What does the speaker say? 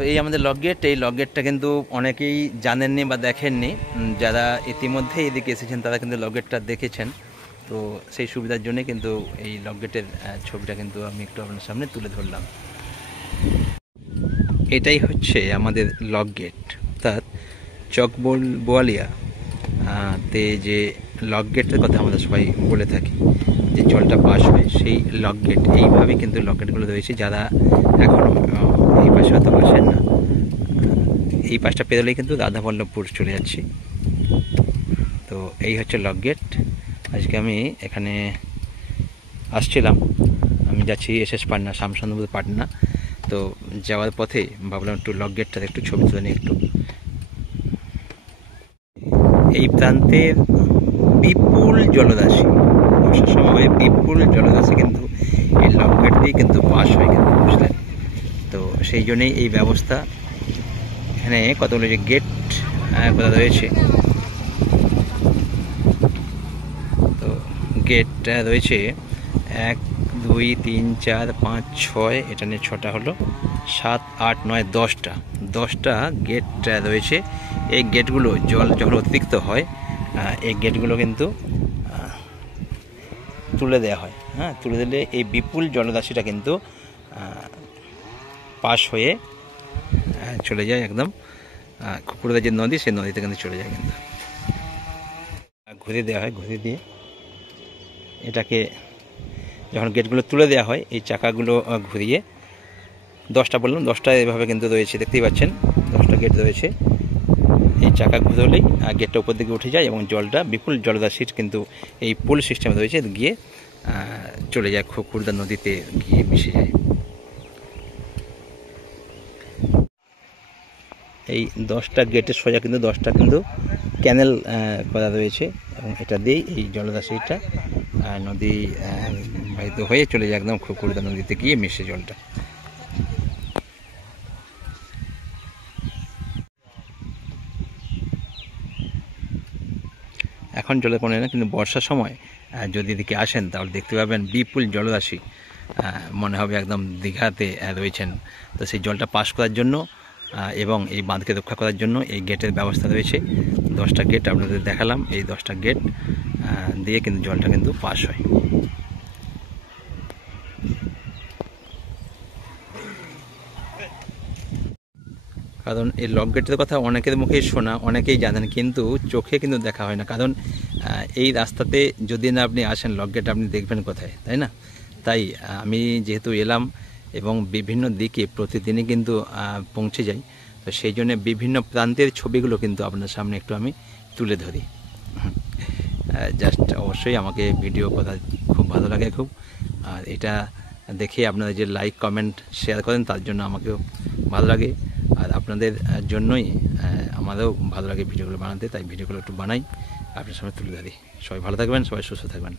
তো এই আমাদের লক গেট, এই লক গেটটা কিন্তু অনেকেই জানেননি বা দেখেননি। যারা ইতিমধ্যে এদিকে এসেছেন তারা কিন্তু লক গেটটা দেখেছেন। তো সেই সুবিধার জন্যই কিন্তু এই লক গেটের ছবিটা কিন্তু আমি একটু আপনার সামনে তুলে ধরলাম। এটাই হচ্ছে আমাদের লক গেট, অর্থাৎ বোয়ালিয়া তে যে লক গেটের কথা আমরা সবাই বলে থাকি, যে জলটা পাস হয়, সেই লক গেট। এইভাবে কিন্তু লক গেটগুলো রয়েছে। যারা এখনও এই পাশে হয়তো আসেন না, এই পাশটা পেরোলেই কিন্তু রাধাবল্লভপুর চলে যাচ্ছি। তো এই হচ্ছে লক গেট। আজকে আমি এখানে আসছিলাম, আমি যাচ্ছি এসএস পাটনা, শামসুন্দরপুর পাটনা। তো যাওয়ার পথে ভাবলাম একটু লক গেটটাতে একটু ছবি তুলে নিই একটু। এই প্রান্তের বিপুল জলরাশি, বর্ষার সময় বিপুল জলরাশি কিন্তু এই লক গেট দিয়ে কিন্তু পাস হয় কিন্তু, বুঝলেন। তো সেই জন্যেই এই ব্যবস্থা। এখানে কতগুলো যে গেট করা রয়েছে, তো গেট রয়েছে 1 2 3 4 5 6, এটা নিয়ে 6টা হলো, 7 8 9 10টা গেট রয়েছে। এই গেটগুলো জল যখন অতিরিক্ত হয়, এই গেটগুলো কিন্তু তুলে দেওয়া হয়। হ্যাঁ, তুলে দিলে এই বিপুল জলরাশিটা কিন্তু পাস হয়ে চলে যায় একদম খুকুরদা যে নদী, সেই নদীতে কিন্তু চলে যায়। কিন্তু ঘুরিয়ে দেওয়া হয়, ঘুরিয়ে দিয়ে এটাকে যখন গেটগুলো তুলে দেওয়া হয়, এই চাকাগুলো ঘুরিয়ে 10টা বললাম, 10টা এভাবে কিন্তু রয়েছে, দেখতেই পাচ্ছেন 10টা গেট রয়েছে। এই চাকা ঘুরলেই গেটটা উপর দিকে উঠে যায় এবং জলটা বিপুল জলরাশির কিন্তু এই পুল সিস্টেম রয়েছে, গিয়ে চলে যায় খুকুরদা নদীতে গিয়ে মিশে যায়। এই 10টা গেটের সোজা কিন্তু 10টা কিন্তু ক্যানেল করা রয়েছে এবং এটা দিয়েই এই জলরাশিটা নদী বাহিত হয়ে চলে যায় একদম খুকুরদা নদীতে গিয়ে মিশে জলটা। এখন জলের কোনো না, কিন্তু বর্ষার সময় যদি এদিকে আসেন তাহলে দেখতে পাবেন বিপুল জলরাশি, মনে হবে একদম দীঘাতে রয়েছেন। তো সেই জলটা পাস করার জন্য এবং এই বাঁধকে রক্ষা করার জন্য এই গেটের ব্যবস্থা রয়েছে। 10টা গেট আপনাদের দেখালাম, এই 10টা গেট দিয়ে কিন্তু জলটা কিন্তু পাস হয়। কারণ এই লক গেটের কথা অনেকের মুখেই শোনা, অনেকেই জানেন, কিন্তু চোখে কিন্তু দেখা হয় না। কারণ এই রাস্তাতে যদি না আপনি আসেন, লক গেট আপনি দেখবেন কোথায়, তাই না? তাই আমি যেহেতু এলাম এবং বিভিন্ন দিকে প্রতিদিনই কিন্তু পৌঁছে যাই, তো সেই জন্য বিভিন্ন প্রান্তের ছবিগুলো কিন্তু আপনার সামনে একটু আমি তুলে ধরি। জাস্ট অবশ্যই আমাকে ভিডিও কথা খুব ভালো লাগে খুব, আর এটা দেখে আপনারা যে লাইক কমেন্ট শেয়ার করেন তার জন্য আমাকেও ভালো লাগে, আর আপনাদের জন্যই আমারও ভালো লাগে ভিডিওগুলো বানাতে, তাই ভিডিওগুলো একটু বানাই, আপনার সামনে তুলে ধরি। সবাই ভালো থাকবেন, সবাই সুস্থ থাকবেন।